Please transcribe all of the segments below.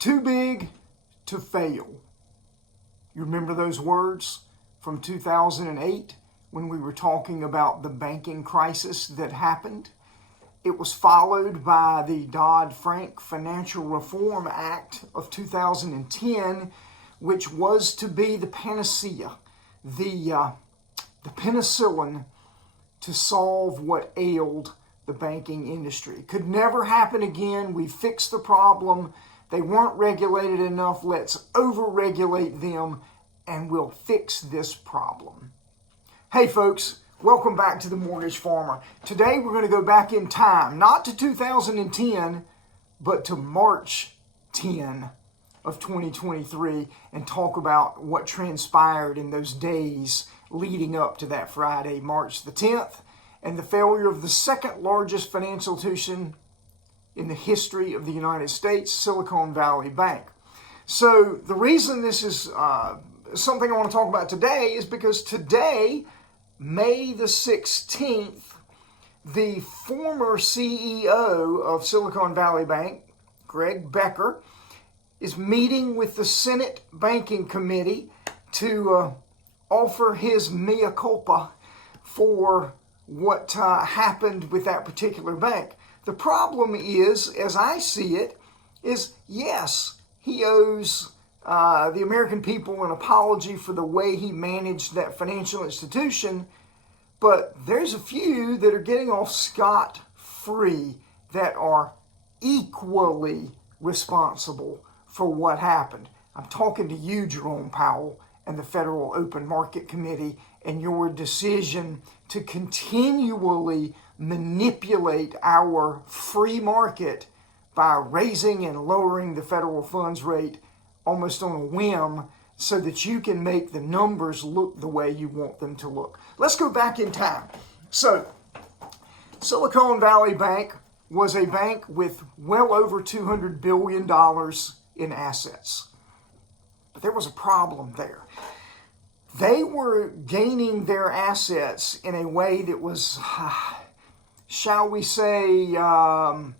Too big to fail. You remember those words from 2008 when we were talking about the banking crisis that happened? It was followed by the Dodd-Frank Financial Reform Act of 2010, which was to be the panacea, the penicillin to solve what ailed the banking industry. It could never happen again. We fixed the problem. They weren't regulated enough. Let's over-regulate them and we'll fix this problem. Hey folks, welcome back to The Mortgage Farmer. Today we're going to go back in time, not to 2010, but to March 10 of 2023 and talk about what transpired in those days leading up to that Friday, March the 10th, and the failure of the second largest financial institution in the history of the United States, Silicon Valley Bank. So the reason this is something I want to talk about today is because today, May the 16th, the former CEO of Silicon Valley Bank, Greg Becker, is meeting with the Senate Banking Committee to offer his mea culpa for what happened with that particular bank. The problem is, as I see it, is yes, he owes the American people an apology for the way he managed that financial institution, but there's a few that are getting off scot-free that are equally responsible for what happened. I'm talking to you, Jerome Powell, and the Federal Open Market Committee, and your decision to continually manipulate our free market by raising and lowering the federal funds rate almost on a whim so that you can make the numbers look the way you want them to look. Let's go back in time. So, Silicon Valley Bank was a bank with well over $200 billion in assets. But there was a problem there. They were gaining their assets in a way that was, shall we say, not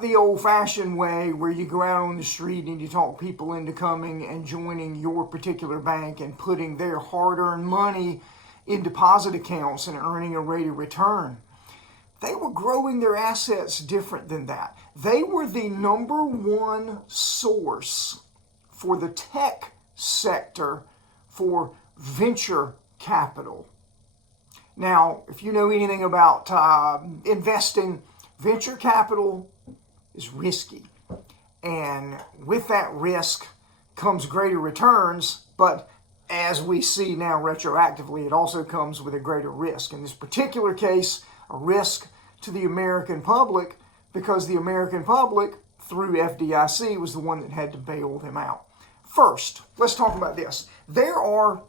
the old-fashioned way where you go out on the street and you talk people into coming and joining your particular bank and putting their hard-earned money in deposit accounts and earning a rate of return. They were growing their assets different than that. They were the number one source for the tech sector for venture capital. Now, if you know anything about investing, venture capital is risky. And with that risk comes greater returns, but as we see now retroactively, it also comes with a greater risk. In this particular case, a risk to the American public because the American public, through FDIC, was the one that had to bail them out. First, let's talk about this. There are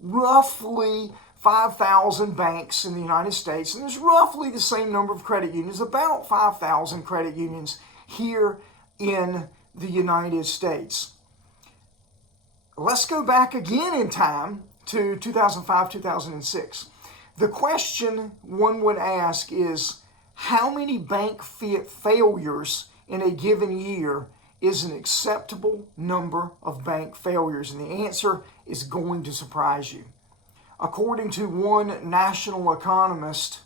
roughly 5,000 banks in the United States, and there's roughly the same number of credit unions, about 5,000 credit unions here in the United States. Let's go back again in time to 2005, 2006. The question one would ask is, how many bank failures in a given year is an acceptable number of bank failures? And the answer is going to surprise you. According to one national economist,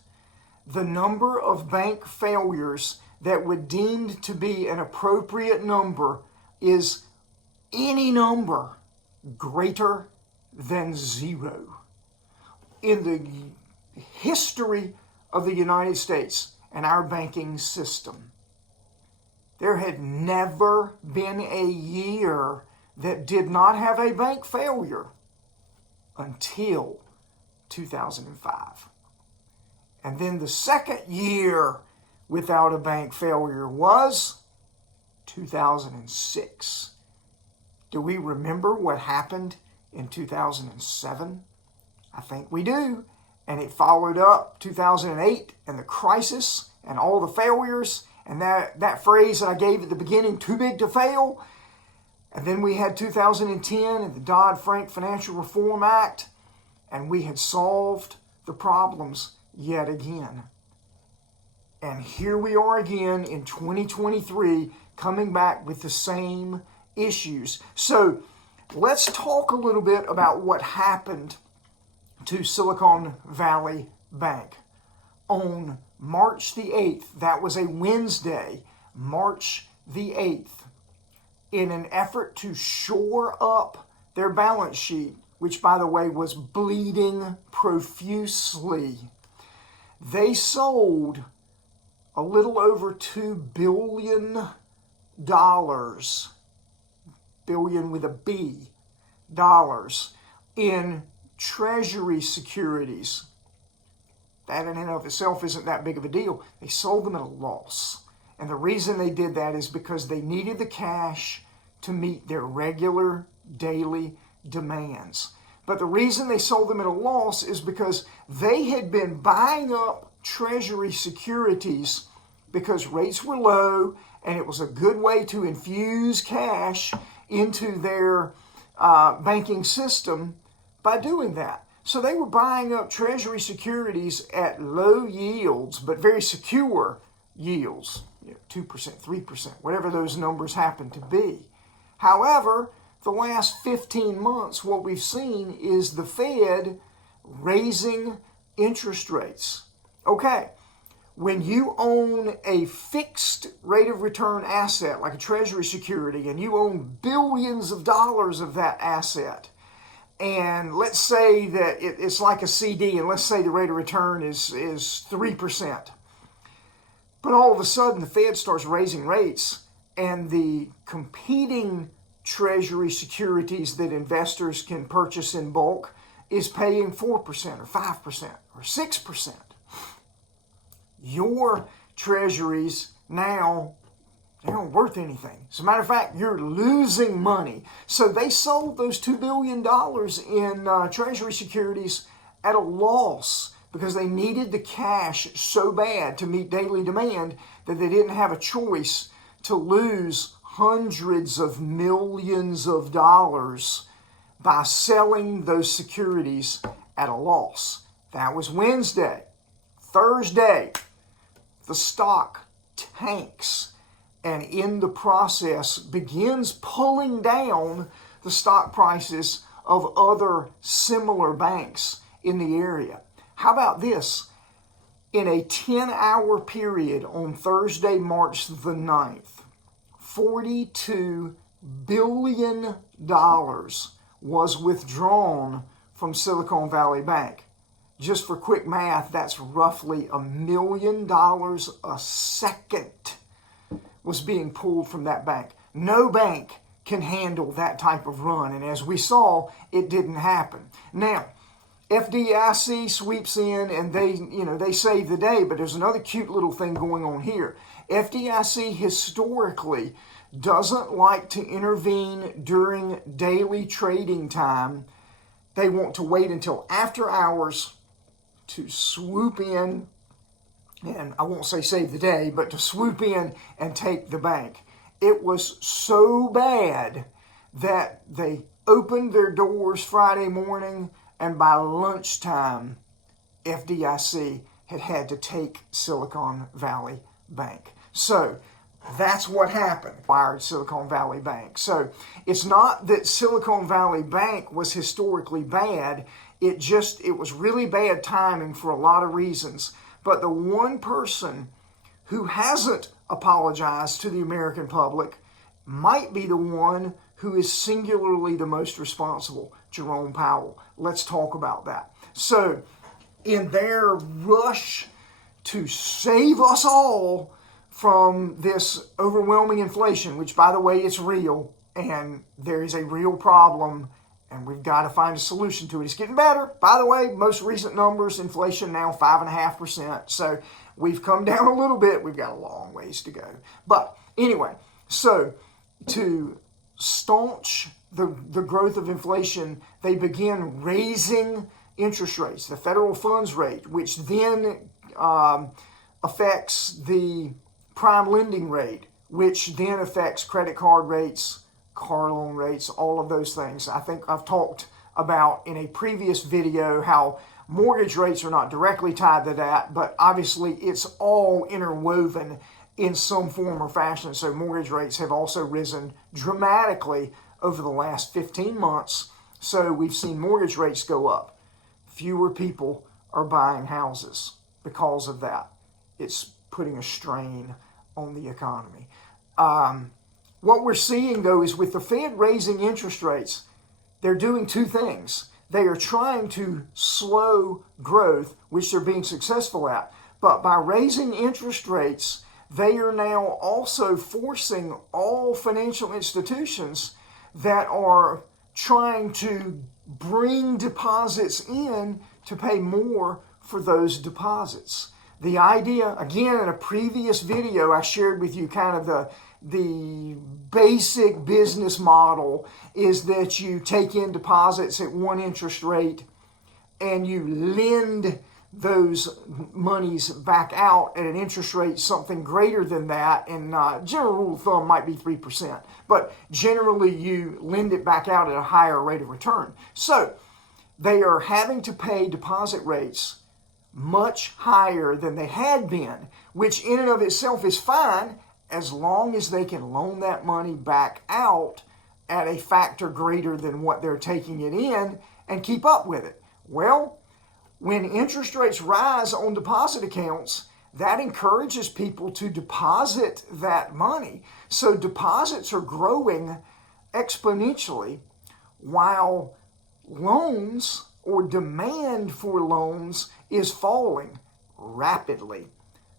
the number of bank failures that would deemed to be an appropriate number is any number greater than 0. In the history of the United States and our banking system, there had never been a year that did not have a bank failure until 2005. And then the second year without a bank failure was 2006. Do we remember what happened in 2007? I think we do. And it followed up 2008 and the crisis and all the failures. And that phrase that I gave at the beginning, too big to fail. And then we had 2010 and the Dodd-Frank Financial Reform Act. And we had solved the problems yet again. And here we are again in 2023, coming back with the same issues. So let's talk a little bit about what happened to Silicon Valley Bank. On March the 8th, that was a Wednesday, March the 8th, in an effort to shore up their balance sheet, which, by the way, was bleeding profusely, they sold a little over $2 billion, billion with a B, dollars, in Treasury securities. That in and of itself isn't that big of a deal. They sold them at a loss. And the reason they did that is because they needed the cash to meet their regular daily demands. But the reason they sold them at a loss is because they had been buying up Treasury securities because rates were low and it was a good way to infuse cash into their banking system by doing that. So they were buying up Treasury securities at low yields, but very secure yields, 2%, 3%, whatever those numbers happen to be. However, the last 15 months, what we've seen is the Fed raising interest rates. Okay, when you own a fixed rate of return asset like a Treasury security and you own billions of dollars of that asset, and let's say that it's like a CD, and let's say the rate of return is 3%. But all of a sudden, the Fed starts raising rates, and the competing Treasury securities that investors can purchase in bulk is paying 4% or 5% or 6%. Your Treasuries now, they aren't worth anything. As a matter of fact, you're losing money. So they sold those $2 billion in Treasury securities at a loss because they needed the cash so bad to meet daily demand that they didn't have a choice to lose hundreds of millions of dollars by selling those securities at a loss. That was Wednesday. Thursday, the stock tanks and in the process begins pulling down the stock prices of other similar banks in the area. How about this? In a 10-hour period on Thursday, March the 9th, $42 billion was withdrawn from Silicon Valley Bank. Just for quick math, that's roughly $1 million a second was being pulled from that bank. No bank can handle that type of run, and as we saw, it didn't happen. Now, FDIC sweeps in and they save the day, but there's another cute little thing going on here. FDIC historically doesn't like to intervene during daily trading time. They want to wait until after hours to swoop in, and I won't say save the day, but to swoop in and take the bank. It was so bad that they opened their doors Friday morning, and by lunchtime, FDIC had to take Silicon Valley Bank. So that's what happened. Acquired Silicon Valley Bank. So it's not that Silicon Valley Bank was historically bad. It was really bad timing for a lot of reasons. But the one person who hasn't apologized to the American public might be the one who is singularly the most responsible, Jerome Powell. Let's talk about that. So, in their rush to save us all from this overwhelming inflation, which, by the way, it's real, and there is a real problem, and we've got to find a solution to it. It's getting better. By the way, most recent numbers, inflation now 5.5%. So we've come down a little bit. We've got a long ways to go. But anyway, so to staunch the growth of inflation, they began raising interest rates, the federal funds rate, which then affects the prime lending rate, which then affects credit card rates, car loan rates, all of those things. I think I've talked about in a previous video how Mortgage rates are not directly tied to that, but obviously it's all interwoven in some form or fashion. So mortgage rates have also risen dramatically over the last 15 months. So we've seen mortgage rates go up. Fewer people are buying houses because of that. It's putting a strain on the economy. What we're seeing, though, is with the Fed raising interest rates, they're doing two things. They are trying to slow growth, which they're being successful at. But by raising interest rates, they are now also forcing all financial institutions that are trying to bring deposits in to pay more for those deposits. The idea, again, in a previous video, I shared with you kind of the basic business model is that you take in deposits at one interest rate and you lend those monies back out at an interest rate something greater than that, and general rule of thumb might be 3%, but generally you lend it back out at a higher rate of return. So they are having to pay deposit rates much higher than they had been, which in and of itself is fine as long as they can loan that money back out at a factor greater than what they're taking it in and keep up with it. Well, when interest rates rise on deposit accounts, that encourages people to deposit that money. So deposits are growing exponentially while loans or demand for loans is falling rapidly.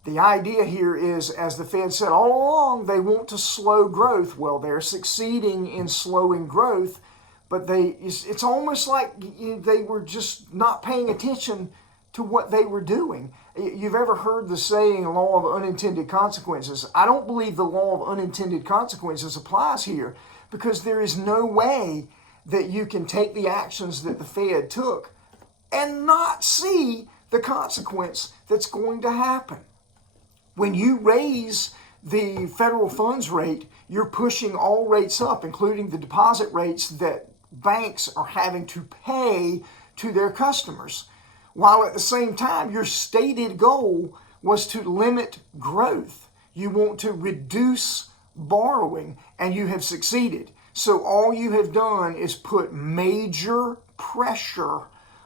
The idea here is, as the Fed said all along, they want to slow growth. Well, they're succeeding in slowing growth, but it's almost like they were just not paying attention to what they were doing. You've ever heard the saying, law of unintended consequences? I don't believe the law of unintended consequences applies here, because there is no way that you can take the actions that the Fed took and not see the consequence that's going to happen. When you raise the federal funds rate, you're pushing all rates up, including the deposit rates that banks are having to pay to their customers, while at the same time your stated goal was to limit growth. You want to reduce borrowing, and you have succeeded. So all you have done is put major pressure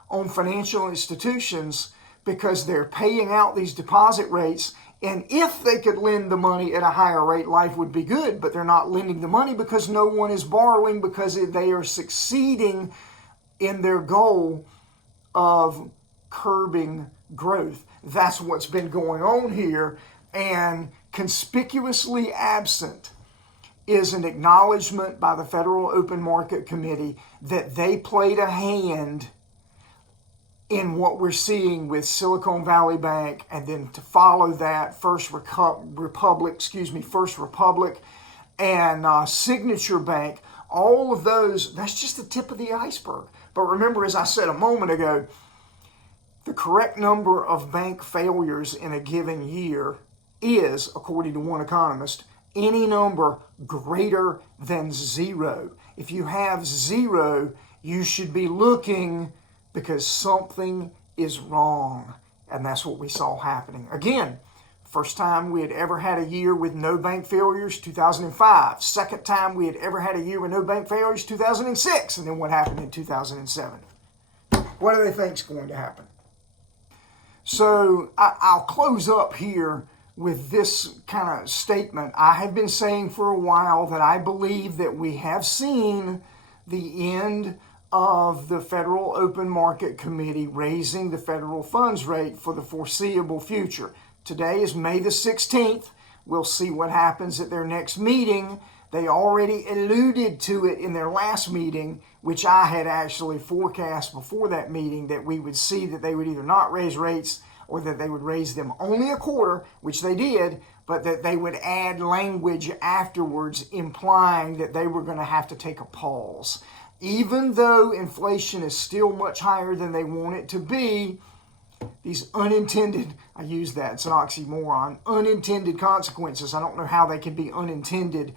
on financial institutions because they're paying out these deposit rates. And if they could lend the money at a higher rate, life would be good. But they're not lending the money because no one is borrowing, because they are succeeding in their goal of curbing growth. That's what's been going on here. And conspicuously absent is an acknowledgement by the Federal Open Market Committee that they played a hand in what we're seeing with Silicon Valley Bank, and then to follow that, First Republic and Signature Bank. All of those, that's just the tip of the iceberg. But remember, as I said a moment ago, the correct number of bank failures in a given year is, according to one economist, any number greater than zero. If you have zero, you should be looking, because something is wrong. And that's what we saw happening. Again, first time we had ever had a year with no bank failures, 2005. Second time we had ever had a year with no bank failures, 2006. And then what happened in 2007? What do they think is going to happen? So I'll close up here with this kind of statement. I have been saying for a while that I believe that we have seen the end of the Federal Open Market Committee raising the federal funds rate for the foreseeable future. Today is May the 16th. We'll see what happens at their next meeting. They already alluded to it in their last meeting, which I had actually forecast before that meeting, that we would see that they would either not raise rates or that they would raise them only a quarter, which they did, but that they would add language afterwards implying that they were going to have to take a pause. Even though inflation is still much higher than they want it to be, these unintended, I use that, it's an oxymoron, unintended consequences. I don't know how they can be unintended.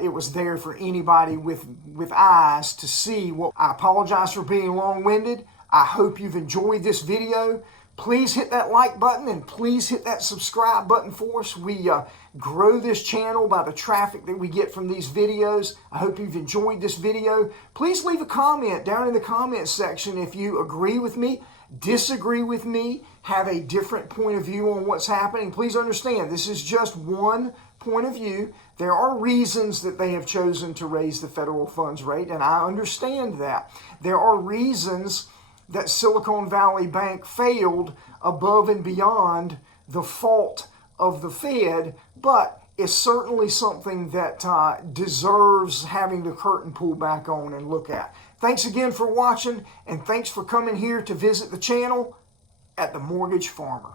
It was there for anybody with eyes to see. Well, I apologize for being long-winded. I hope you've enjoyed this video. Please hit that like button and please hit that subscribe button for us. We grow this channel by the traffic that we get from these videos. I hope you've enjoyed this video. Please leave a comment down in the comment section if you agree with me, disagree with me, have a different point of view on what's happening. Please understand, this is just one point of view. There are reasons that they have chosen to raise the federal funds rate, and I understand that. There are reasons that Silicon Valley Bank failed above and beyond the fault of the Fed, but it's certainly something that deserves having the curtain pulled back on and look at. Thanks again for watching, and thanks for coming here to visit the channel at The Mortgage Farmer.